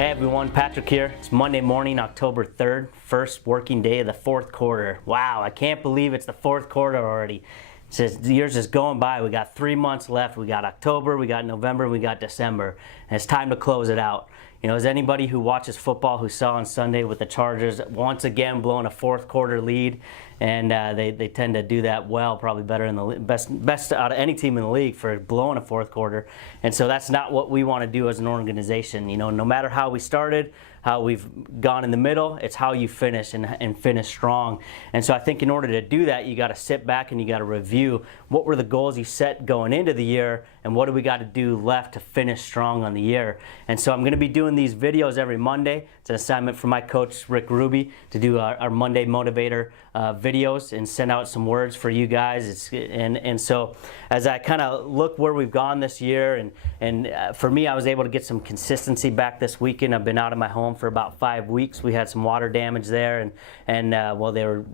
Hey everyone, Patrick here. It's Monday morning, October 3rd, first working day of the fourth quarter. Wow, I can't believe it's the fourth quarter already. It's just, the year's just going by. We got 3 months left. We got October, we got November, we got December. And it's time to close it out. You know, as anybody who watches football who saw on Sunday with the Chargers once again blowing a fourth quarter lead, and they tend to do that well, probably better in the best out of any team in the league for blowing a fourth quarter. And so that's not what we want to do as an organization. You know, no matter how we started, how we've gone in the middle, it's how you finish and finish strong. And so I think in order to do that, you got to sit back and you got to review what were the goals you set going into the year and what do we got to do left to finish strong on the year. And so I'm going to be doing these videos every Monday. It's an assignment from my coach, Rick Ruby, to do our Monday Motivator videos and send out some words for you guys. And so as I kind of look where we've gone this year, and for me, I was able to get some consistency back this weekend. I've been out of my home for about 5 weeks. We had some water damage there, and while they were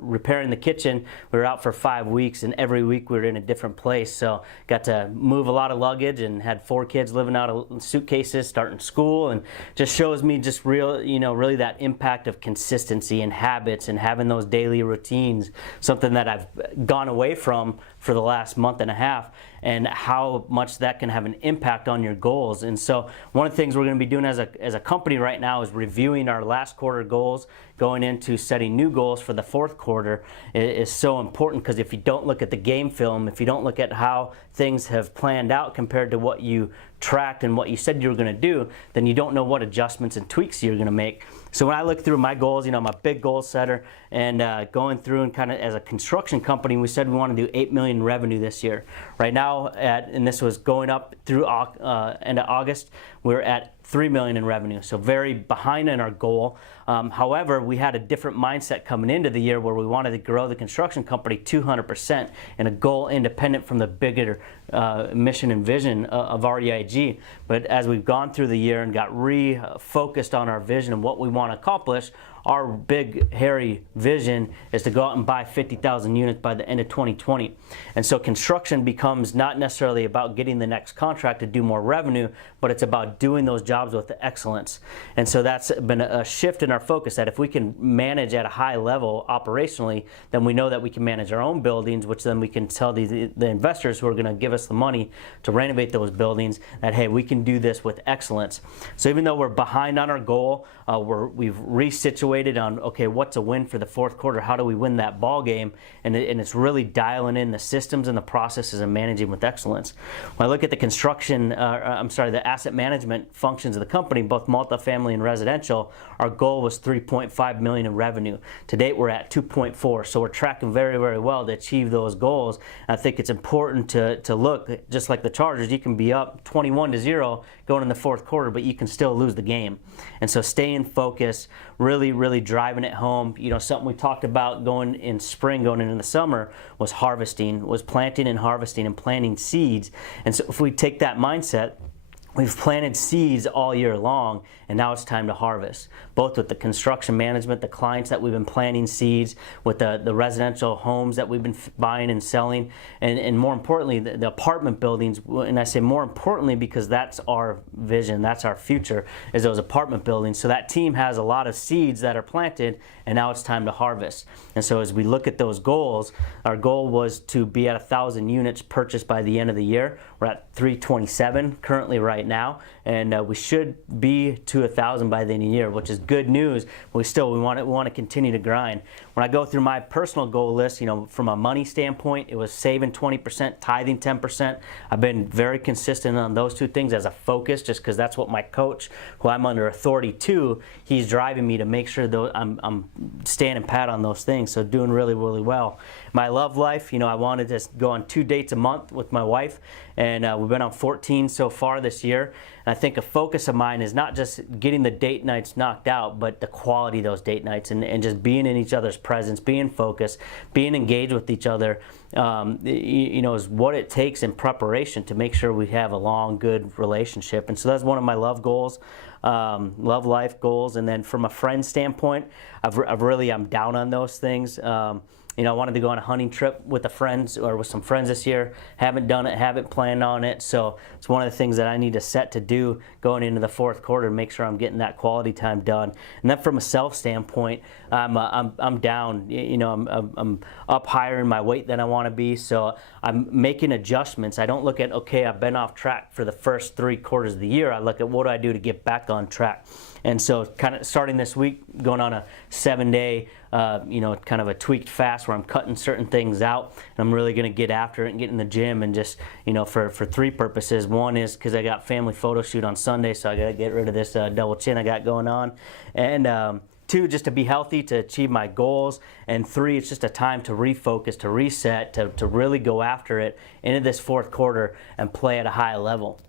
repairing the kitchen, we were out for 5 weeks, and every week we were in a different place. So got to move a lot of luggage and had 4 kids living out of suitcases, starting school, and just shows me just really that impact of consistency and habits and having those daily routines, something that I've gone away from for the last month and a half, and how much that can have an impact on your goals. And so one of the things we're going to be doing as a company right now is reviewing our last quarter goals, going into setting new goals for the fourth quarter is so important, because if you don't look at the game film, if you don't look at how things have planned out compared to what you tracked and what you said you were going to do, then you don't know what adjustments and tweaks you're going to make. So when I look through my goals, you know, I'm a big goal setter, and going through and kind of as a construction company, we said we want to do 8 million revenue this year. Right now, and this was going up through end of August, we're at 3 million in revenue, so very behind in our goal. However, we had a different mindset coming into the year where we wanted to grow the construction company 200% and a goal independent from the bigger mission and vision of REIG. But as we've gone through the year and got refocused on our vision and what we want to accomplish, our big, hairy vision is to go out and buy 50,000 units by the end of 2020. And so construction becomes not necessarily about getting the next contract to do more revenue, but it's about doing those jobs with excellence. And so that's been a shift in our focus, that if we can manage at a high level operationally, then we know that we can manage our own buildings, which then we can tell the investors who are going to give us the money to renovate those buildings that, hey, we can do this with excellence. So even though we're behind on our goal, we've resituated on, okay, what's a win for the fourth quarter? How do we win that ball game? And it's really dialing in the systems and the processes and managing with excellence. When I look at the the asset management functions of the company, both multifamily and residential, our goal was 3.5 million in revenue. To date, we're at 2.4, so we're tracking very, very well to achieve those goals. And I think it's important to look, just like the Chargers, you can be up 21-0 going in the fourth quarter, but you can still lose the game. And so staying focused, really driving it home. You know, something we talked about going in spring, going into the summer, was harvesting, was planting and harvesting and planting seeds. And so if we take that mindset, we've planted seeds all year long, and now it's time to harvest, both with the construction management, the clients that we've been planting seeds, with the residential homes that we've been buying and selling, and more importantly, the apartment buildings. And I say more importantly because that's our vision, that's our future, is those apartment buildings. So that team has a lot of seeds that are planted, and now it's time to harvest. And so as we look at those goals, our goal was to be at 1,000 units purchased by the end of the year. We're at 327 currently right now, and we should be to 1,000 by the end of the year, which is good news. But we want to continue to grind. When I go through my personal goal list, you know, from a money standpoint, it was saving 20%, tithing 10%. I've been very consistent on those two things as a focus, just because that's what my coach, who I'm under authority to, he's driving me to make sure that I'm standing pat on those things. So doing really well. My love life, you know, I wanted to go on 2 dates a month with my wife, and we've been on 14 so far this year. And I think a focus of mine is not just getting the date nights knocked out, but the quality of those date nights, and just being in each other's presence, being focused, being engaged with each other, you know, is what it takes in preparation to make sure we have a long, good relationship. And so that's one of my love goals, love life goals. And then from a friend standpoint, I'm down on those things. I wanted to go on a hunting trip with some friends this year. Haven't done it, haven't planned on it. So it's one of the things that I need to set to do going into the fourth quarter, make sure I'm getting that quality time done. And then from a self standpoint, I'm down. I'm up higher in my weight than I want to be. So I'm making adjustments. I don't look at, okay, I've been off track for the first 3 quarters of the year. I look at what do I do to get back on track. And so kind of starting this week, going on a 7-day, kind of a tweaked fast where I'm cutting certain things out. And I'm really going to get after it and get in the gym and just, for 3 purposes. One is because I got family photo shoot on Sunday, so I got to get rid of this double chin I got going on. And 2, just to be healthy, to achieve my goals. And 3, it's just a time to refocus, to reset, to really go after it into this fourth quarter and play at a high level.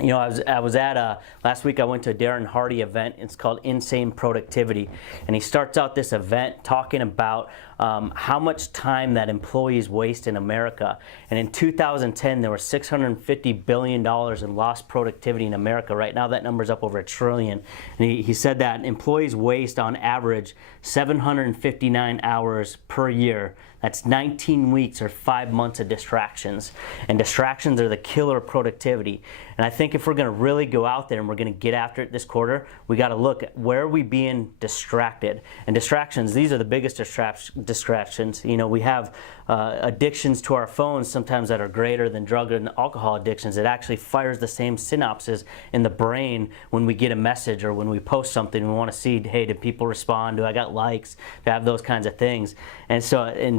I was at last week I went to a Darren Hardy event. It's called Insane Productivity. And he starts out this event talking about how much time that employees waste in America. And in 2010, there was $650 billion in lost productivity in America. Right now, that number's up over $1 trillion. And he said that employees waste on average 759 hours per year. That's 19 weeks or 5 months of distractions. And distractions are the killer of productivity. And I think if we're going to really go out there and we're going to get after it this quarter, we got to look at where are we being distracted. And distractions, these are the biggest distractions. We have addictions to our phones sometimes that are greater than drug and alcohol addictions. It actually fires the same synapses in the brain when we get a message or when we post something. We want to see, hey, did people respond? Do I got likes? Do I have those kinds of things? And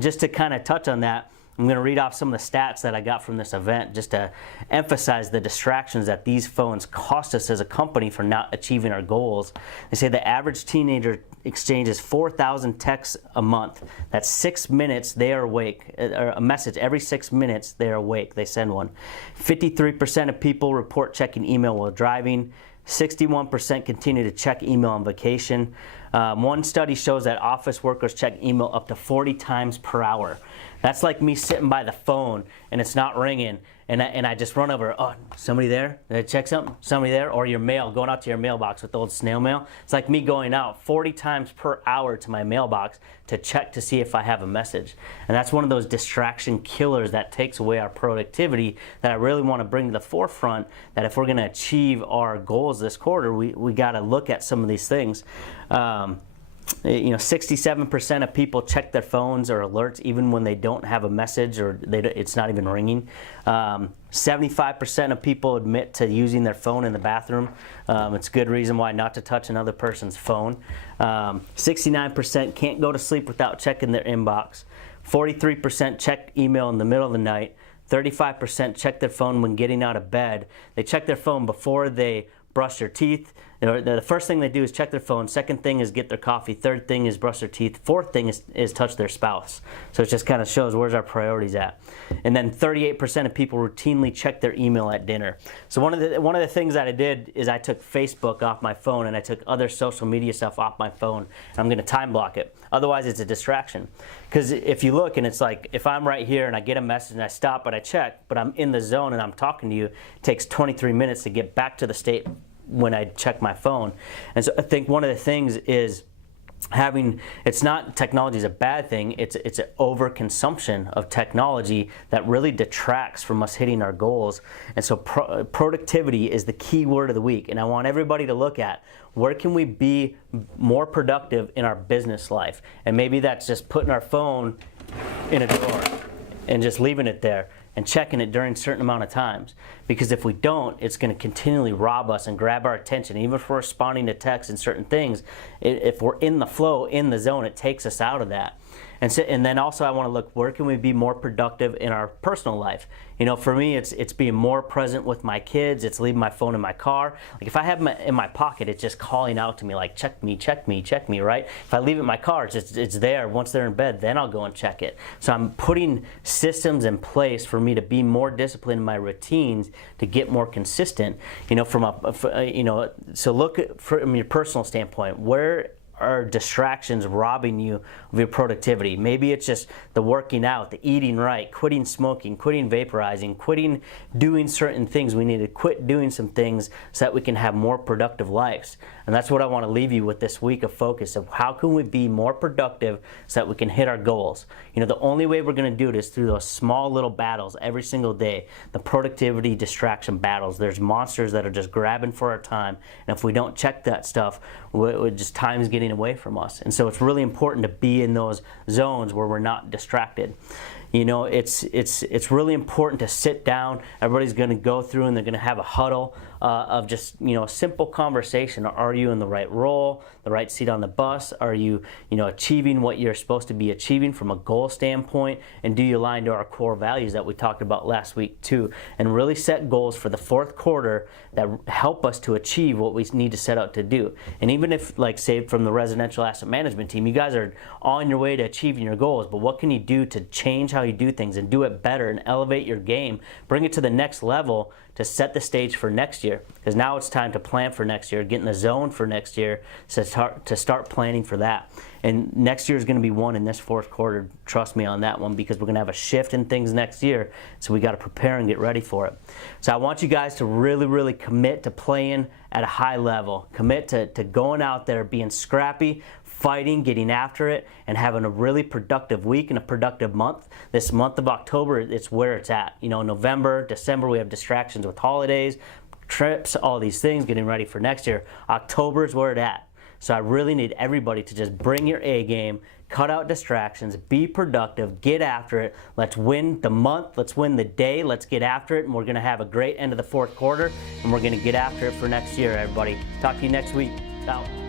just to kind of touch on that, I'm going to read off some of the stats that I got from this event just to emphasize the distractions that these phones cost us as a company for not achieving our goals. They say the average teenager exchanges 4,000 texts a month. That's 6 minutes they are awake, or a message every 6 minutes they are awake. They send one. 53% of people report checking email while driving. 61% continue to check email on vacation. One study shows that office workers check email up to 40 times per hour. That's like me sitting by the phone and it's not ringing and I just run over, oh, somebody there? Did I check something? Somebody there? Or your mail, going out to your mailbox with the old snail mail. It's like me going out 40 times per hour to my mailbox to check to see if I have a message. And that's one of those distraction killers that takes away our productivity that I really want to bring to the forefront, that if we're going to achieve our goals this quarter, we got to look at some of these things. 67% of people check their phones or alerts even when they don't have a message or it's not even ringing. 75% of people admit to using their phone in the bathroom. It's a good reason why not to touch another person's phone. 69% can't go to sleep without checking their inbox. 43% check email in the middle of the night. 35% check their phone when getting out of bed. They check their phone before they brush their teeth. The first thing they do is check their phone. Second thing is get their coffee. Third thing is brush their teeth. Fourth thing is touch their spouse. So it just kind of shows where's our priorities at. And then 38% of people routinely check their email at dinner. So one of the things that I did is I took Facebook off my phone and I took other social media stuff off my phone. And I'm going to time block it. Otherwise, it's a distraction. Because if you look and it's like if I'm right here and I get a message and I stop but I check, but I'm in the zone and I'm talking to you, it takes 23 minutes to get back to the state when I check my phone. And so I think one of the things is it's not technology is a bad thing, it's an overconsumption of technology that really detracts from us hitting our goals. And so productivity is the key word of the week, and I want everybody to look at where can we be more productive in our business life. And maybe that's just putting our phone in a drawer and just leaving it there and checking it during a certain amount of times. Because if we don't, it's going to continually rob us and grab our attention. Even if we're responding to texts and certain things, if we're in the flow, in the zone, it takes us out of that. And then also I want to look, where can we be more productive in our personal life? For me, it's being more present with my kids. It's leaving my phone in my car. Like if I have it in my pocket, it's just calling out to me like, check me, check me, check me, right? If I leave it in my car, it's there. Once they're in bed, then I'll go and check it. So I'm putting systems in place for me to be more disciplined in my routines to get more consistent. So look at, from your personal standpoint, where are distractions robbing you of your productivity? Maybe it's just the working out, the eating right, quitting smoking, quitting vaporizing, quitting doing certain things. We need to quit doing some things so that we can have more productive lives. And that's what I want to leave you with this week of focus of how can we be more productive so that we can hit our goals. You know, the only way we're going to do it is through those small little battles every single day, the productivity distraction battles. There's monsters that are just grabbing for our time, and if we don't check that stuff, just time's getting away from us. And so it's really important to be in those zones where we're not distracted. You know, it's really important to sit down. Everybody's going to go through and they're going to have a huddle of just, you know, a simple conversation. Are you in the right role, the right seat on the bus? Are you, you know, achieving what you're supposed to be achieving from a goal standpoint? And do you align to our core values that we talked about last week too? And really set goals for the fourth quarter that help us to achieve what we need to set out to do. And even if, like, say from the residential asset management team, you guys are on your way to achieving your goals, but what can you do to change how you do things and do it better and elevate your game, bring it to the next level to set the stage for next year? Because now it's time to plan for next year, get in the zone for next year, to start planning for that. And next year is going to be one in this fourth quarter. Trust me on that one, because we're going to have a shift in things next year. So we got to prepare and get ready for it. So I want you guys to really, really commit to playing at a high level. Commit to going out there, being scrappy, fighting, getting after it, and having a really productive week and a productive month. This month of October, it's where it's at. You know, November, December, we have distractions with holidays, trips, all these things, getting ready for next year. October is where it's at. So I really need everybody to just bring your A game, cut out distractions, be productive, get after it. Let's win the month, let's win the day, let's get after it, and we're going to have a great end of the fourth quarter, and we're going to get after it for next year, everybody. Talk to you next week. Out.